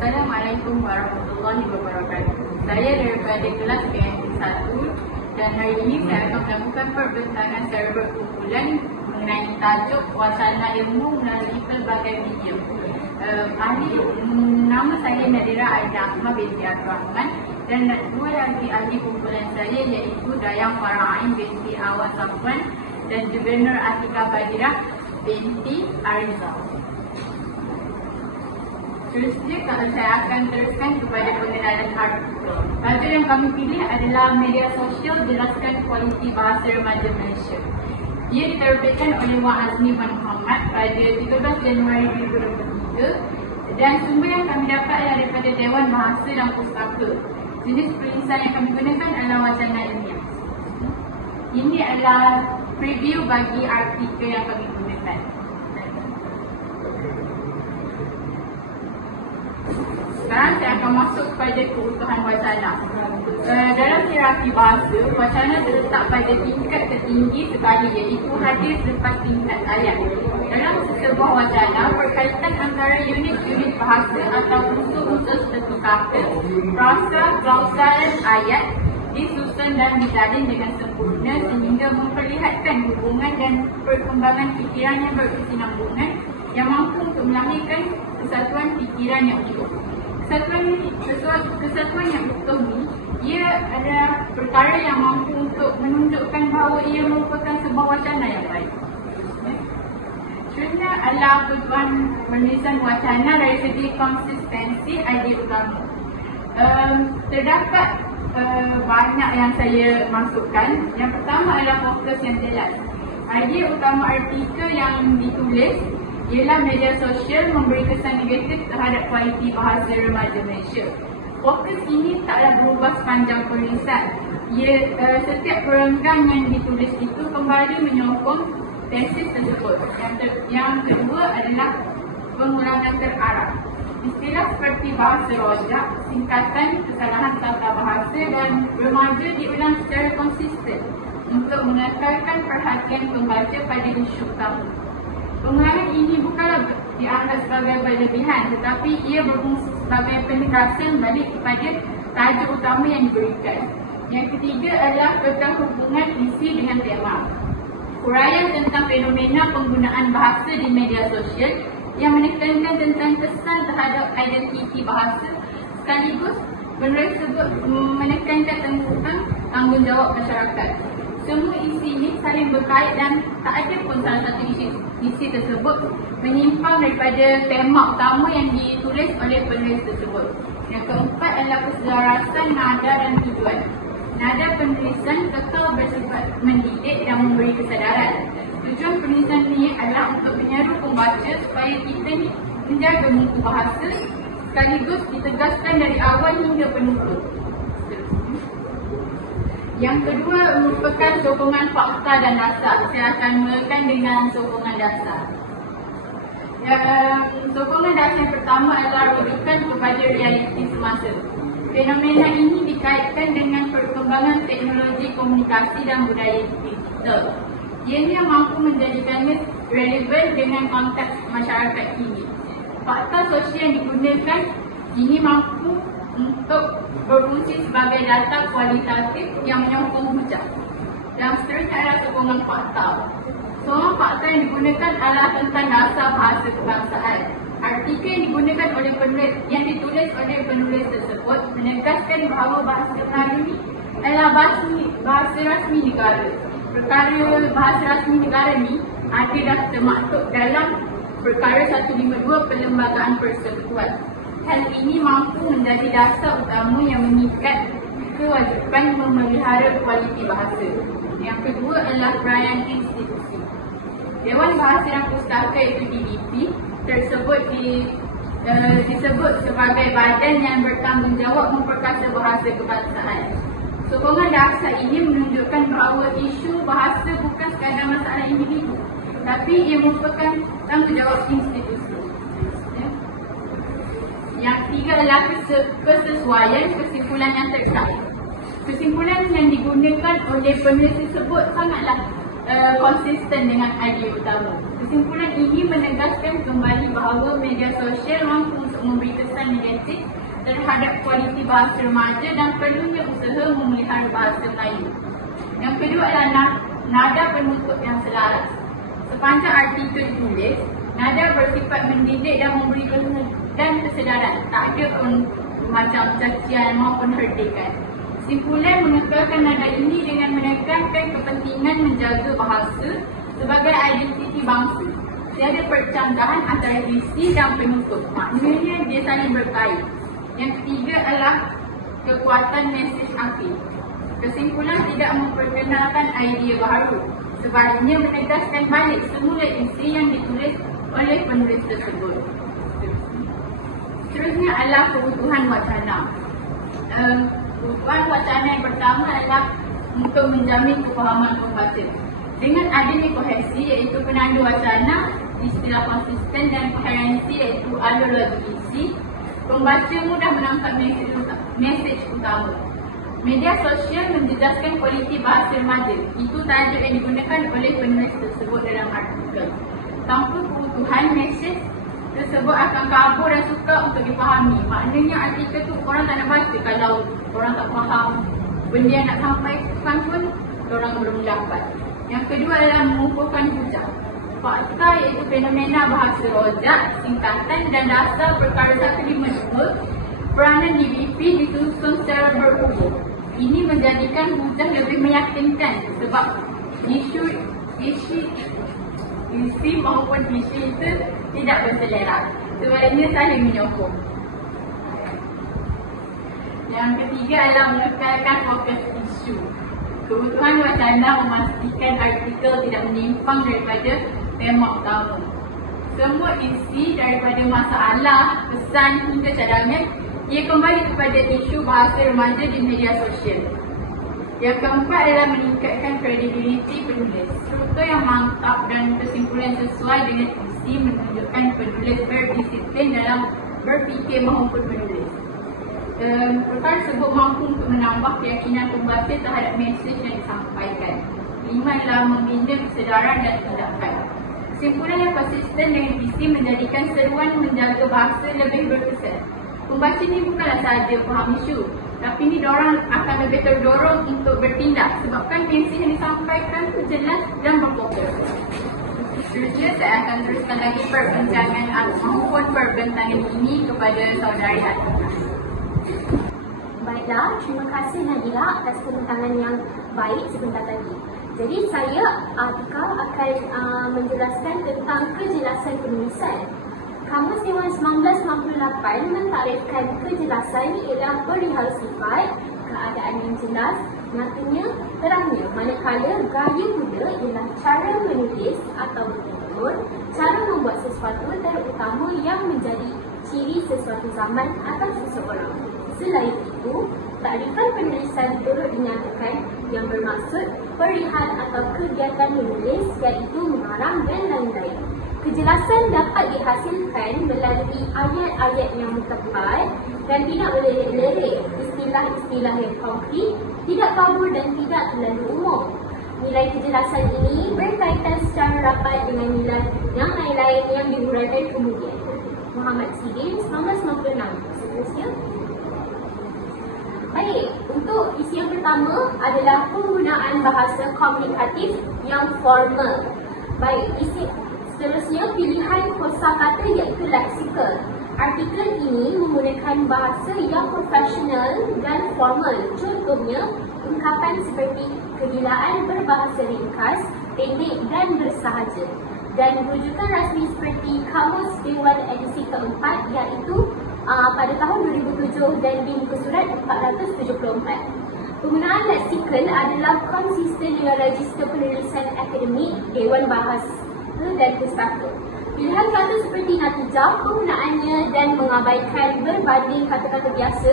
Assalamualaikum warahmatullahi wabarakatuh. Saya daripada kelas PMT 1 dan hari ini saya akan melakukan perbincangan secara berkumpulan mengenai tajuk wacana ilmu melalui pelbagai medium. Nama saya Nadira Aida Ahmad binti Abdul Rahman dan dua lagi ahli kumpulan saya iaitu Dayang Farah Ain binti Awas Safwan dan juga Nur Atika Badirah binti Arizal. Seterusnya saya akan teruskan kepada pengenalan artikel. Tajuk yang kami pilih adalah Media Sosial Jelaskan Kualiti Bahasa Remaja Malaysia. Ia diterbitkan oleh Wak Azmi Wan Muhammad pada 13 Januari 2023 dan sumber yang kami dapat adalah daripada Dewan Bahasa dan Pustaka. Jenis penulisan yang kami gunakan adalah wacana ilmiah. Ini adalah preview bagi artikel yang kami gunakan. Sekarang saya akan masuk kepada keutuhan wacana. Dalam hierarki bahasa, wacana terletak pada tingkat tertinggi sekali iaitu hadir selepas tingkat ayat. Dalam sebuah wacana, perkaitan antara unit-unit bahasa atau unsur-unsur seperti kata, frasa, klausal, ayat disusun dan dijalin dengan sempurna sehingga memperlihatkan hubungan dan perkembangan fikiran yang berkesinambungan yang mampu untuk melahirkan kesatuan fikiran yang utuh. Kesatuan yang utuh ni, ia adalah perkara yang mampu untuk menunjukkan bahawa ia merupakan sebuah wacana yang baik. Sebenarnya adalah kebutuhan penulisan wacana dari segi konsistensi idea utama. Terdapat banyak yang saya masukkan. Yang pertama adalah fokus yang jelas. Idea utama artikel yang ditulis ialah media sosial memberi kesan negatif terhadap kualiti bahasa remaja Malaysia. Fokus ini taklah berubah sepanjang penulisan. Setiap perenggan yang ditulis itu kembali menyokong tesis tersebut. Yang kedua adalah pengulangan terarah. Istilah seperti bahasa rojak, singkatan, kesalahan tata bahasa dan remaja diulang secara konsisten untuk mengekalkan perhatian pembaca pada isu utama. Pengulangan ini bukanlah dianggap sebagai berlebihan tetapi ia berfungsi sebagai penekasan balik kepada tajuk utama yang diberikan. Yang ketiga adalah tentang hubungan isi dengan tema. Uraian tentang fenomena penggunaan bahasa di media sosial yang menekankan tentang kesan terhadap identiti bahasa sekaligus penulis tersebut menekankan tentang tanggungjawab masyarakat. Semua isi ini saling berkait dan tak ada pun salah satu isi tersebut menyimpang daripada tema utama yang ditulis oleh penulis tersebut. Yang keempat adalah keselarasan nada dan tujuan. Nada penulisan kekal bersifat mendidik dan memberi kesadaran. Tujuan penulisan ini adalah untuk menyeru pembaca supaya kita ni menjaga mutu bahasa sekaligus ditegaskan dari awal hingga penutup. Yang kedua merupakan sokongan fakta dan dasar. Saya akan mulakan dengan sokongan dasar. Sokongan dasar yang pertama adalah rujukan kepada realiti semasa. Fenomena ini dikaitkan dengan perkembangan teknologi komunikasi dan budaya digital. Ianya mampu menjadikannya relevan dengan konteks masyarakat kini. Fakta sosial yang digunakan ini mampu untuk berfungsi sebagai data kualitatif yang menyokong hujah. Dan seterusnya adalah sokongan fakta. Sokongan fakta yang digunakan adalah tentang dasar bahasa kebangsaan. Artikel yang digunakan oleh penulis, yang ditulis oleh penulis tersebut menegaskan bahawa bahasa Melayu ini adalah bahasa rasmi negara. Perkara bahasa rasmi negara ni ada dah termaktub dalam perkara 152 Perlembagaan Persekutuan. Hal ini mampu menjadi dasar utama yang mengikat kewajipan memelihara kualiti bahasa. Yang kedua adalah peranan institusi. Dewan Bahasa dan Pustaka iaitu DBP disebut sebagai badan yang bertanggungjawab memperkasa bahasa kebangsaan. Sokongan dasar ini menunjukkan bahawa isu bahasa bukan sekadar masalah individu, tapi ia merupakan tanggungjawab institusi. Yang ketiga adalah kesesuaian kesimpulan yang terkait. Kesimpulan yang digunakan oleh penulis tersebut sangatlah konsisten dengan idea utama. Kesimpulan ini menegaskan kembali bahawa media sosial mampu untuk memberi kesan kesan negatif terhadap kualiti bahasa remaja dan perlunya usaha memelihara bahasa Melayu. Yang kedua adalah nada penutup yang selaras. Sepanjang artikel ditulis, nada bersifat mendidik dan memberi kesedaran, tak ada macam cacian maupun herdikan. Simpulan mengekalkan nada ini dengan menekankan kepentingan menjaga bahasa sebagai identiti bangsa. Tiada percanggahan antara isi dan penutup, maknanya dia saling berkait. Yang ketiga adalah kekuatan mesej akhir. Kesimpulan tidak memperkenalkan idea baru, sebaliknya menegaskan balik semula isi yang ditulis oleh penulis tersebut. Seterusnya adalah kebutuhan wacana. Kebutuhan wacana yang pertama adalah untuk menjamin kefahaman pembaca. Dengan adanya kohesi iaitu penanda wacana, istilah konsisten dan koherensi iaitu alur logik isi, pembaca mudah menangkap mesej utama. Media sosial menjejaskan kualiti bahasa remaja. Itu tajuk yang digunakan oleh penulis tersebut dalam artikel. Tanpa kebutuhan, mesej tersebut akan kabur dan sukar untuk dipahami. Maknanya artikel tu orang tak nak baca kalau orang tak faham benda yang nak sampaikan pun orang belum dapat. Yang kedua adalah mengumpulkan hujah. Fakta iaitu fenomena bahasa rojak, singkatan dan dasar perkara 152 peranan DBP disusun secara berhubung. Ini menjadikan hujah lebih meyakinkan sebab isi maupun isu itu tidak berselera. Sebaliknya saling menyokong. Yang ketiga adalah menekankan fokus isu. Kebutuhan wacana memastikan artikel tidak menyimpang daripada tema utama. Semua isi daripada masalah, pesan hingga cadangan ia kembali kepada isu bahasa remaja di media sosial. Yang keempat adalah meningkatkan kredibiliti penulis. Struktur yang mantap dan kesimpulan sesuai dengan isi menunjukkan penulis berdisiplin dalam berfikir maupun menulis. Perkara tersebut mampu untuk menambah keyakinan pembaca terhadap mesej yang disampaikan. 5 adalah membina kesedaran dan tindakan. Kesimpulan yang konsisten dengan isi menjadikan seruan menjaga bahasa lebih berkesan. Pembaca ni bukanlah sahaja faham isu, tapi ni diorang akan lebih terdorong untuk bertindak sebabkan mesej yang disampaikan itu jelas dan berfokus. Seterusnya saya akan teruskan lagi perbincangan maupun perbentangan ini kepada saudari Atika. Baiklah, terima kasih Nadira atas pembentangan yang baik sebentar tadi. Jadi saya, Atika, akan menjelaskan tentang kejelasan penulisan. Kamus Dewan 1998 mentarifkan kejelasan ialah perihal sifat, keadaan yang jelas, nyatanya, terangnya, manakala gaya pula ialah cara menulis atau bertutur, cara membuat sesuatu terutama yang menjadi ciri sesuatu zaman atau seseorang. Selain itu, takrifan penulisan turut dinyatakan yang bermaksud perihal atau kegiatan menulis iaitu mengarang dan lain-lain. Kejelasan dapat dihasilkan melalui ayat-ayat yang tepat dan tidak melirik-lirik, istilah-istilah yang konkret, tidak kabur dan tidak terlalu umum. Nilai kejelasan ini berkaitan secara rapat dengan nilai yang lain-lain yang diuraikan kemudian. Muhammad Sidin, 1996. Seterusnya. Baik, untuk isi yang pertama adalah penggunaan bahasa komunikatif yang formal. Baik, isi seterusnya pilihan kosakata iaitu leksikal. Artikel ini menggunakan bahasa yang profesional dan formal. Contohnya, ungkapan seperti kegilaan berbahasa ringkas, pendek dan bersahaja. Dan rujukan rasmi seperti Kamus Dewan edisi keempat iaitu pada tahun 2007 dan di muka surat 474. Penggunaan leksikal adalah konsisten dengan Register Penulisan Akademik Dewan Bahasa dan Pustaka. Pilihan kata seperti natijah, penggunaannya dan mengabaikan berbanding kata-kata biasa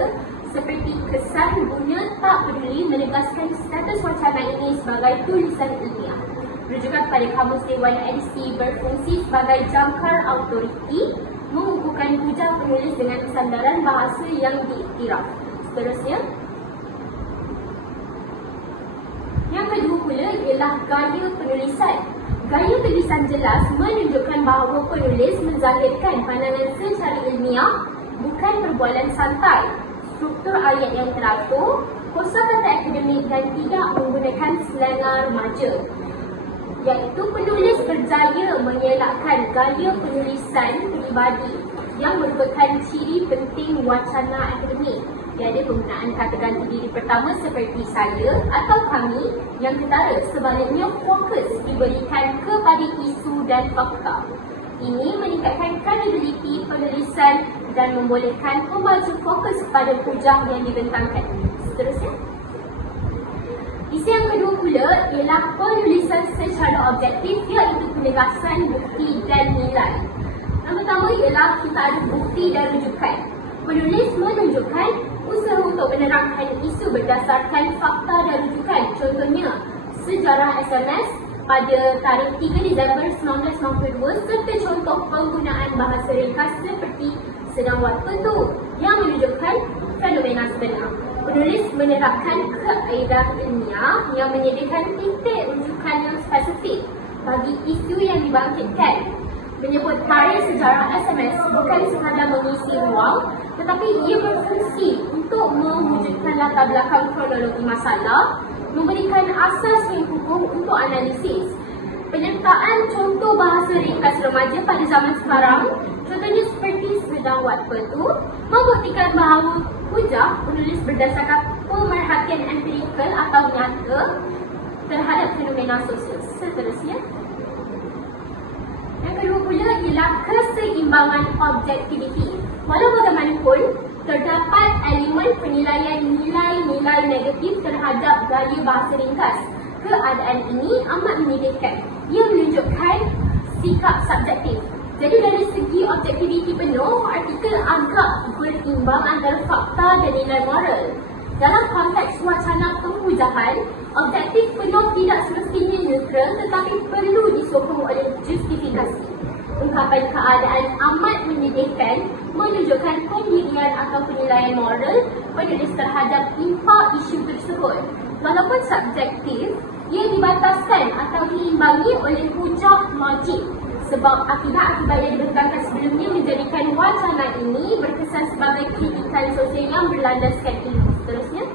seperti kesan guna tak peduli menegaskan status wacana ini sebagai tulisan ilmiah. Rujukan pada Kamus Dewan edisi berfungsi sebagai jangkar autoriti, mengukuhkan hujah penulis dengan sandaran bahasa yang diiktiraf. Seterusnya, yang kedua pula ialah gaya penulisan. Gaya tulisan jelas menunjukkan bahawa penulis menzahirkan pandangan secara ilmiah bukan perbualan santai, struktur ayat yang teratur, kosakata akademik dan tidak menggunakan slangar remaja. Iaitu penulis berjaya mengelakkan gaya penulisan peribadi yang merupakan ciri penting wacana akademik. Tiada penggunaan kata ganti diri pertama seperti saya atau kami yang ketara. Sebaliknya fokus diberikan kepada isu dan fakta. Ini meningkatkan kredibiliti penulisan dan membolehkan pembaca fokus pada hujah yang dibentangkan. Seterusnya. Isu yang kedua pula ialah penulisan secara objektif, iaitu penegasan bukti dan nilai. Yang pertama ialah kita ada bukti dan rujukan. Penulis menunjukkan usaha untuk menerangkan isu berdasarkan fakta dan rujukan. Contohnya, sejarah SMS pada tarikh 3 Disember 1992 serta contoh penggunaan bahasa ringkas seperti sedang waktu itu yang menunjukkan fenomena sebenar. Penulis menerapkan kaedah ilmiah yang menyediakan titik rujukan yang spesifik bagi isu yang dibangkitkan. Menyebut karya sejarah SMS bukan sekadar mengisi ruang, tetapi ia berfungsi untuk mewujudkan latar belakang kronologi masalah, memberikan asas yang kukuh untuk analisis. Penyertaan contoh bahasa ringkas remaja pada zaman sekarang, contohnya seperti sedang waktu itu, membuktikan bahawa hujah penulis berdasarkan pemerhatian empirikal atau nyata terhadap fenomena sosial. Seterusnya. Yang kedua pula ialah keseimbangan objektiviti. Walau bagaimanapun, terdapat elemen penilaian nilai-nilai negatif terhadap gaya bahasa ringkas. Keadaan ini amat menyedihkan. Ia menunjukkan sikap subjektif. Jadi dari segi objektiviti penuh, artikel agak berimbang antara fakta dan nilai moral. Dalam konteks wacana penghujahan, objektif penuh tidak semestinya neutral tetapi perlu disokong oleh justifikasi. Ungkapan keadaan amat menyedihkan menunjukkan pendirian atau penilaian moral penulis terhadap impak isu tersebut. Walaupun subjektif, ia dibataskan atau diimbangi oleh hujah logik. Sebab akibat-akibat yang dibentangkan sebelumnya menjadikan wacana ini berkesan sebagai kritikan sosial yang berlandaskan ilmu. Seterusnya.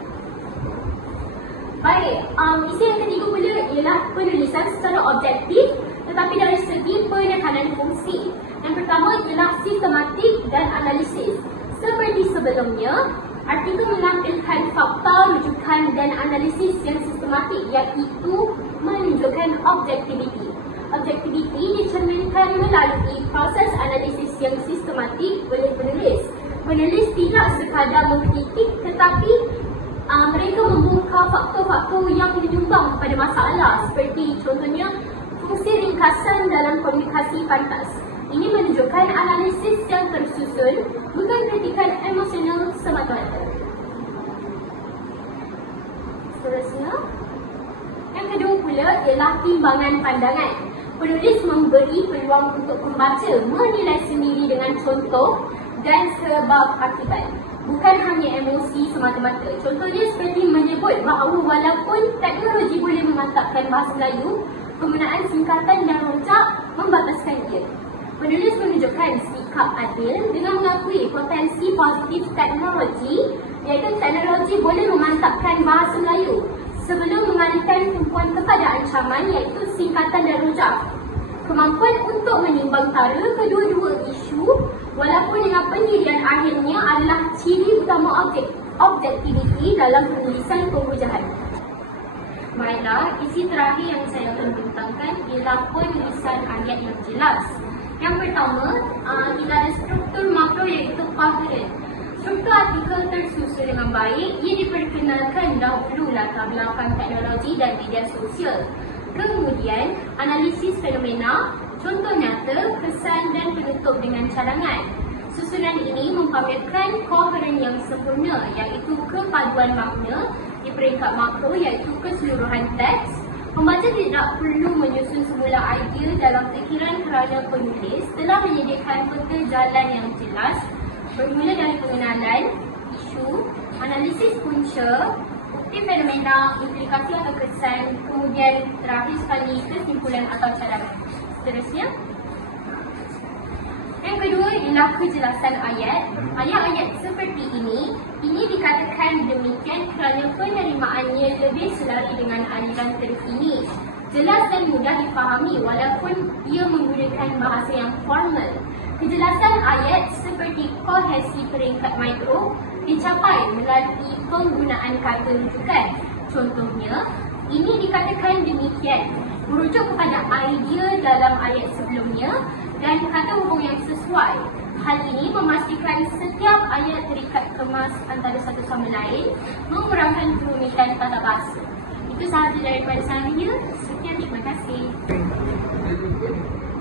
Baik, isu yang ketiga pula ialah penulisan secara objektif tetapi dari segi penekanan fungsi. Yang pertama ialah sistematik dan analisis. Seperti sebelumnya, artikel menampilkan fakta, rujukan dan analisis yang sistematik iaitu menunjukkan objektiviti. Objektiviti dicerminkan melalui proses analisis yang sistematik oleh penulis. Penulis tidak sekadar mengkritik tetapi mereka membuka faktor-faktor yang menyumbang kepada masalah seperti contohnya fungsi ringkasan dalam komunikasi pantas. Ini menunjukkan analisis yang tersusun, bukan kritikan emosional semata-mata. Seterusnya, yang kedua pula ialah timbangan pandangan. Penulis memberi peluang untuk pembaca menilai sendiri dengan contoh dan sebab akibat. Bukan hanya emosi semata-mata. Contohnya seperti menyebut bahawa walaupun teknologi boleh memantapkan bahasa Melayu, penggunaan singkatan dan rojak membataskan ia. Penulis menunjukkan sikap adil dengan mengakui potensi positif teknologi, iaitu teknologi boleh memantapkan bahasa Melayu sebelum mengalihkan tumpuan kepada ancaman iaitu singkatan dan rojak. Kemampuan untuk menimbangtara kedua-dua isu walaupun dengan pendirian akhirnya adalah ciri utama objektiviti dalam penulisan penghujahan. Baiklah, isi terakhir yang saya akan bentangkan ialah penulisan ayat yang jelas. Yang pertama, kita ada struktur makro iaitu coherent. Struktur artikel tersusun dengan baik, ia diperkenalkan dahulu latar belakang teknologi dan media sosial. Kemudian, analisis fenomena, contoh nyata, kesan dan penutup dengan cadangan. Susunan ini mempamerkan koheren yang sempurna iaitu kepaduan makna di peringkat makro iaitu keseluruhan teks. Pembaca tidak perlu menyusun semula idea dalam fikiran kerana penulis telah menyediakan peta jalan yang jelas bermula dari pengenalan, isu, analisis punca, bukti fenomena, implikasi atau kesan, kemudian terakhir sekali kesimpulan atau cadangan. Seterusnya. Yang kedua ialah kejelasan ayat. Ayat-ayat seperti ini dikatakan demikian kerana penerimaannya lebih selari dengan aliran terkini. Jelas dan mudah difahami walaupun ia menggunakan bahasa yang formal. Kejelasan ayat seperti kohesi peringkat mikro dicapai melalui penggunaan kata rujukan. Contohnya, ini dikatakan demikian merujuk kepada idea dalam ayat sebelumnya dan kata hubung yang sesuai. Hal ini memastikan setiap ayat terikat kemas antara satu sama lain, mengurangkan kerumitan tata bahasa. Itu sahaja daripada saya. Sekian, terima kasih.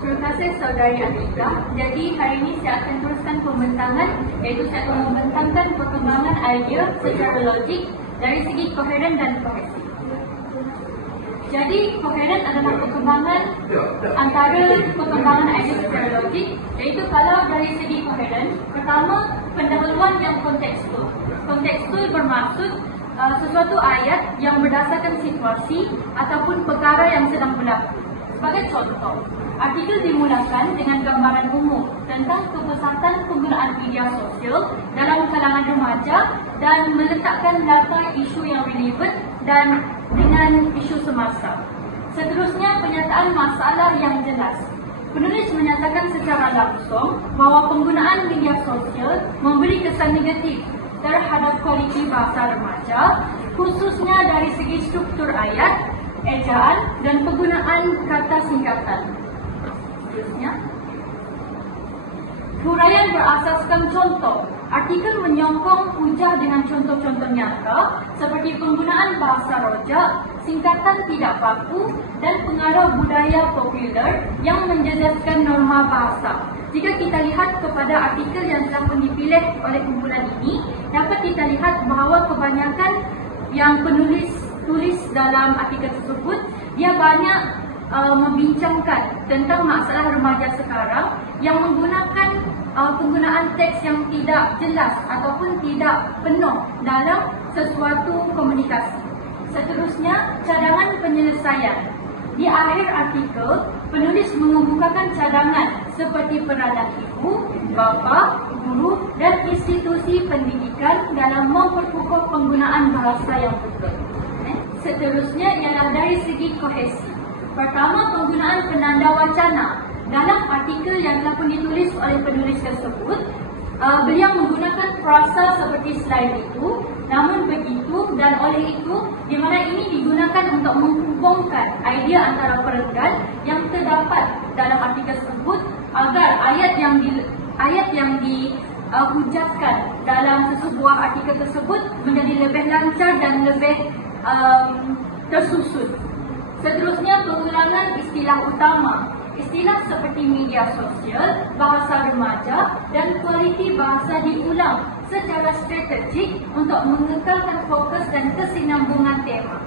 Terima kasih saudari Atika. Jadi hari ini saya akan teruskan pembentangan, iaitu saya akan membentangkan perkembangan idea secara logik dari segi koheren dan kohesi. Jadi koheren adalah perkembangan antara perkembangan idea secara logik, iaitu kalau dari segi koheren, pertama pendahuluan yang kontekstual. Kontekstual bermaksud sesuatu ayat yang berdasarkan situasi ataupun perkara yang sedang berlaku. Sebagai contoh, artikel dimulakan dengan gambaran umum tentang kepesatan penggunaan media sosial dalam kalangan remaja dan meletakkan latar isu yang relevan dan dengan isu semasa. Seterusnya, penyataan masalah yang jelas. Penulis menyatakan secara langsung bahawa penggunaan media sosial memberi kesan negatif terhadap kualiti bahasa remaja, khususnya dari segi struktur ayat, ejaan dan penggunaan kata singkatan. Seterusnya, huraian berasaskan contoh. Artikel menyokong hujah dengan contoh-contoh nyata seperti penggunaan bahasa rojak, singkatan tidak baku dan pengaruh budaya popular yang menjejaskan norma bahasa. Jika kita lihat kepada artikel yang telah pun dipilih oleh kumpulan ini, dapat kita lihat bahawa kebanyakan yang penulis tulis dalam artikel tersebut, dia banyak membincangkan tentang masalah remaja sekarang yang menggunakan penggunaan teks yang tidak jelas ataupun tidak penuh dalam sesuatu komunikasi. Seterusnya, cadangan penyelesaian. Di akhir artikel, penulis mengemukakan cadangan seperti peranan ibu, bapa, guru dan institusi pendidikan dalam memperkukuh penggunaan bahasa yang betul. Seterusnya ialah dari segi kohesi. Pertama, penggunaan penanda wacana. Dalam artikel yang telah pun ditulis oleh penulis tersebut, beliau menggunakan frasa seperti slide itu, namun begitu dan oleh itu, di mana ini digunakan untuk menghubungkan idea antara perenggan yang terdapat dalam artikel tersebut agar ayat yang dihujatkan dalam sesebuah artikel tersebut menjadi lebih lancar dan lebih tersusun. Seterusnya, pengulangan istilah utama. Istilah seperti media sosial, bahasa remaja dan kualiti bahasa diulang secara strategik untuk mengekalkan fokus dan kesinambungan tema.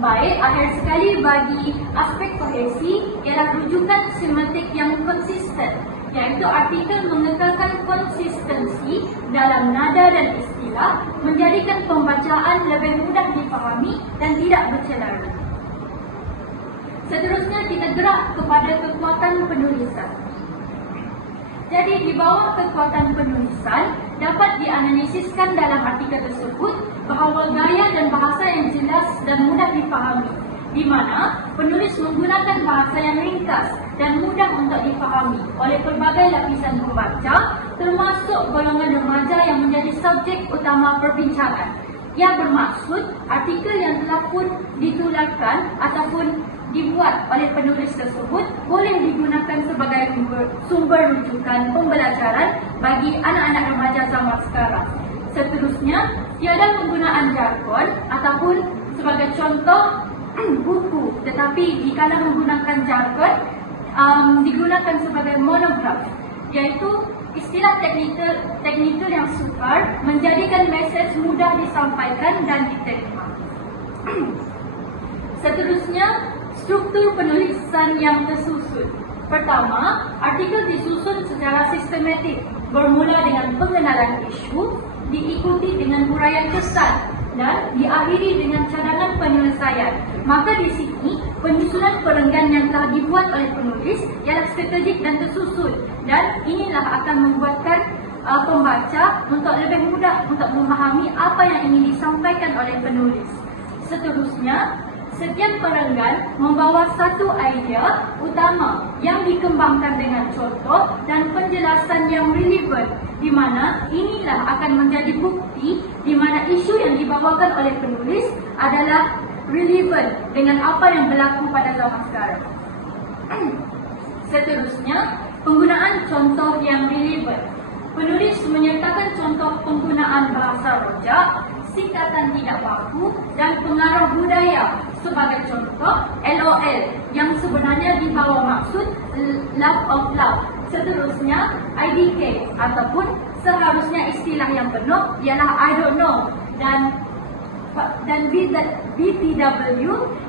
Baik, akhir sekali bagi aspek kohesi ialah rujukan semantik yang konsisten, iaitu artikel mengekalkan konsistensi dalam nada dan istilah, menjadikan pembacaan lebih mudah dipahami dan tidak bercelaru. Seterusnya, kita gerak kepada kekuatan penulisan. Jadi, di bawah kekuatan penulisan, dapat dianalisiskan dalam artikel tersebut bahawa gaya dan bahasa yang jelas dan mudah dipahami, di mana penulis menggunakan bahasa yang ringkas dan mudah untuk dipahami oleh pelbagai lapisan pembaca, termasuk golongan remaja yang menjadi subjek utama perbincangan. Ia bermaksud artikel yang telah pun ditularkan ataupun dibuat oleh penulis tersebut boleh digunakan sebagai sumber rujukan pembelajaran bagi anak-anak remaja zaman sekarang. Seterusnya, tiada penggunaan jargon ataupun sebagai contoh buku, tetapi jika menggunakan jargon digunakan sebagai monograf, iaitu istilah teknikal yang sukar menjadikan mesej mudah disampaikan dan diterima. Seterusnya, struktur penulisan yang tersusun. Pertama, artikel disusun secara sistematik, bermula dengan pengenalan isu, diikuti dengan huraian kesan dan diakhiri dengan cadangan penyelesaian. Maka di sini, penyusunan perenggan yang telah dibuat oleh penulis ialah strategik dan tersusun dan inilah akan membuatkan pembaca untuk lebih mudah untuk memahami apa yang ingin disampaikan oleh penulis. Seterusnya, setiap perenggan membawa satu idea utama yang dikembangkan dengan contoh dan penjelasan yang relevan, di mana inilah akan menjadi bukti di mana isu yang dibawakan oleh penulis adalah relevan dengan apa yang berlaku pada zaman sekarang. Seterusnya, penggunaan contoh yang relevan. Penulis menyertakan contoh penggunaan bahasa rojak, singkatan tidak baku dan pengaruh budaya. Sebagai contoh, LOL yang sebenarnya dibawa maksud love of love. Seterusnya, IDK ataupun seharusnya istilah yang penuh ialah I don't know, dan BTW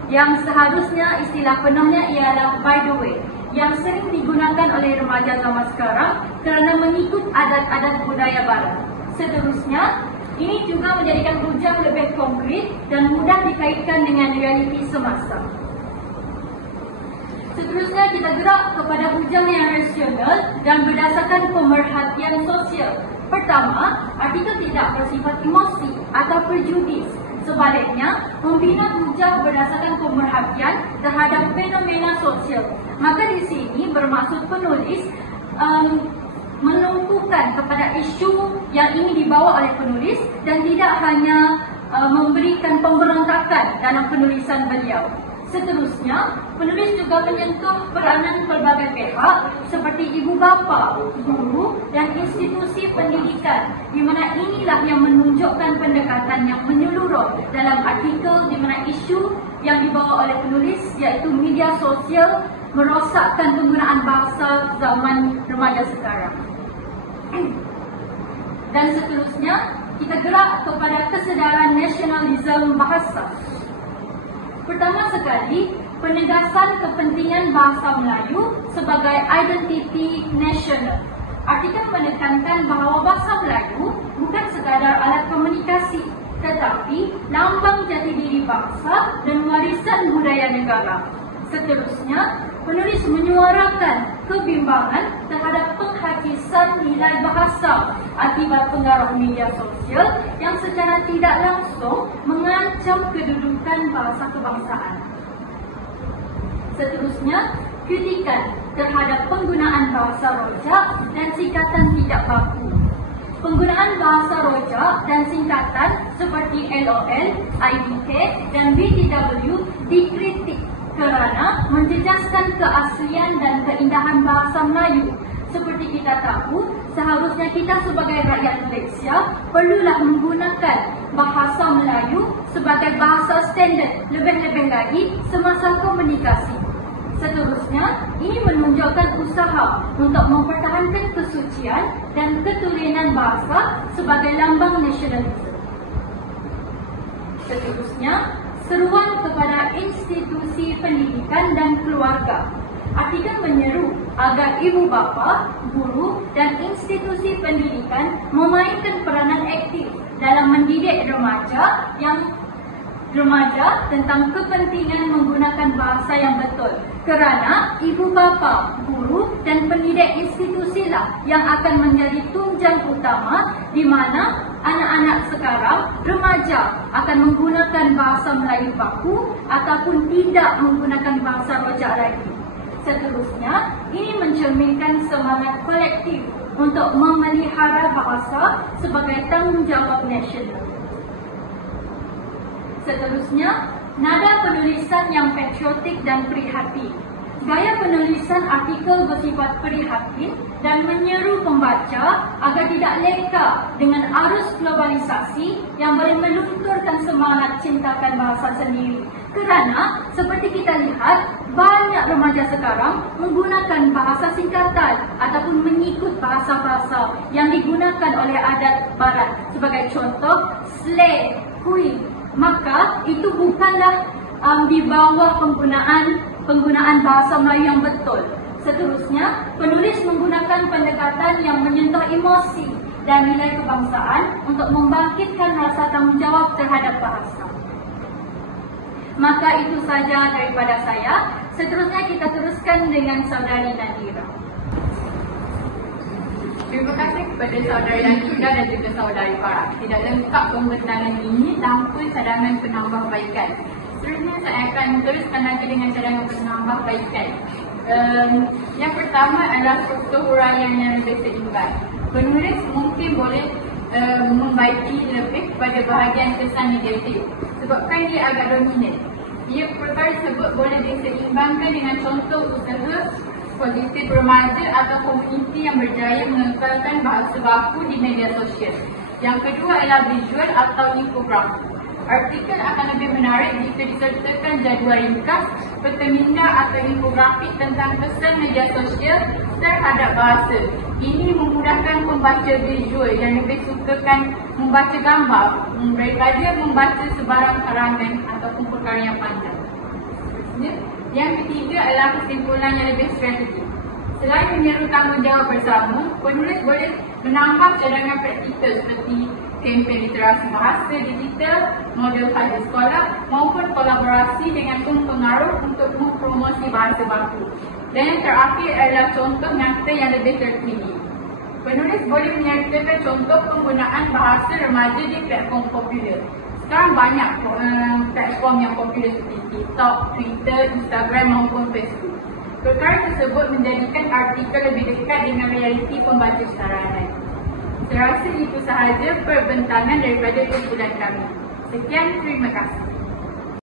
yang seharusnya istilah penuhnya ialah by the way, yang sering digunakan oleh remaja zaman sekarang kerana mengikut adat-adat budaya barat. Seterusnya, ini juga menjadikan bujang lebih konkret dan mudah dikaitkan dengan realiti semasa. Seterusnya, kita gerak kepada bujang yang rasional dan berdasarkan pemerhatian sosial. Pertama, artikel tidak bersifat emosi atau prejudis. Sebaliknya, membina bujang berdasarkan pemerhatian terhadap fenomena sosial. Maka di sini bermaksud penulis menumpukan kepada isu yang ingin dibawa oleh penulis dan tidak hanya memberikan pemberontakan dalam penulisan beliau. Seterusnya, penulis juga menyentuh peranan pelbagai pihak seperti ibu bapa, guru dan institusi pendidikan, di mana inilah yang menunjukkan pendekatan yang menyeluruh dalam artikel, di mana isu yang dibawa oleh penulis iaitu media sosial merosakkan penggunaan bahasa zaman remaja sekarang. Dan seterusnya, kita gerak kepada kesedaran nasionalisme bahasa. Pertama sekali, penegasan kepentingan bahasa Melayu sebagai identiti nasional. Artikel menekankan bahawa bahasa Melayu bukan sekadar alat komunikasi, tetapi lambang jati diri bangsa dan warisan budaya negara. Seterusnya, penulis menyuarakan kebimbangan terhadap penghakisan nilai bahasa akibat pengaruh media sosial yang secara tidak langsung mengancam kedudukan bahasa kebangsaan. Seterusnya, kritikan terhadap penggunaan bahasa rojak dan singkatan tidak baku. Penggunaan bahasa rojak dan singkatan seperti LOL, IDK dan BTW dikritik kerana menjejaskan keaslian dan keindahan bahasa Melayu. Seperti kita tahu, seharusnya kita sebagai rakyat Malaysia perlulah menggunakan bahasa Melayu sebagai bahasa standard, lebih-lebih lagi semasa komunikasi. Seterusnya, ini menunjukkan usaha untuk mempertahankan kesucian dan keturunan bahasa sebagai lambang nasionalisme. Seterusnya, seruan kepada institusi pendidikan dan keluarga. Artikel menyeru agar ibu bapa, guru dan institusi pendidikan memainkan peranan aktif dalam mendidik remaja tentang kepentingan menggunakan bahasa yang betul. Kerana ibu bapa, guru dan pendidik institusilah yang akan menjadi tunjang utama di mana anak-anak sekarang, remaja akan menggunakan bahasa Melayu baku ataupun tidak menggunakan bahasa rojak lagi. Seterusnya, ini mencerminkan semangat kolektif untuk memelihara bahasa sebagai tanggungjawab nasional. Seterusnya, nada penulisan yang patriotik dan prihatin. Gaya penulisan artikel bersifat prihatin dan menyeru pembaca agar tidak leka dengan arus globalisasi yang boleh melunturkan semangat cintakan bahasa sendiri. Kerana, seperti kita lihat, banyak remaja sekarang menggunakan bahasa singkatan ataupun mengikut bahasa-bahasa yang digunakan oleh adat barat. Sebagai contoh, slang, kui. Maka itu bukanlah di bawah penggunaan bahasa Melayu yang betul. Seterusnya, penulis menggunakan pendekatan yang menyentuh emosi dan nilai kebangsaan untuk membangkitkan rasa tanggungjawab terhadap bahasa. Maka itu saja daripada saya. Seterusnya kita teruskan dengan saudari Nadira. Terima kasih kepada saudara Yanida dan juga saudari Farah. Tidak lengkap pembentangan ini tanpa cadangan penambahbaikan. Seterusnya saya akan teruskan lagi dengan cadangan penambahbaikan. Yang pertama adalah struktur huraian yang lebih seimbang. Penulis mungkin boleh membaiki lebih kepada bahagian kesan negatif sebabkan dia agak dominan. Ia perkara tersebut boleh diseimbangkan dengan contoh usaha positif remaja atau komuniti yang berjaya mengekalkan bahasa baku di media sosial. Yang kedua adalah visual atau infografi. Artikel akan lebih menarik jika disertakan jadual ringkas, peta minda atau infografik tentang kesan media sosial terhadap bahasa. Ini memudahkan pembaca visual yang lebih sukakan membaca gambar daripada membaca sebarang karangan ataupun perkara yang panjang. Yang ketiga adalah kesimpulan yang lebih strategik. Selain menyeru tanggungjawab bersama, penulis boleh menambah cadangan praktikal seperti kempen literasi bahasa digital, model kajian sekolah maupun kolaborasi dengan pengaruh untuk mempromosi bahasa baku. Dan yang terakhir adalah contoh nyata yang lebih terpilih. Penulis boleh menyertakan contoh penggunaan bahasa remaja di platform popular. Sekarang banyak platform yang popular seperti TikTok, Twitter, Instagram maupun Facebook. Perkara tersebut menjadikan artikel lebih dekat dengan realiti pembaca sekarang. Saya rasa itu sahaja perbentangan daripada kumpulan kami. Sekian, terima kasih.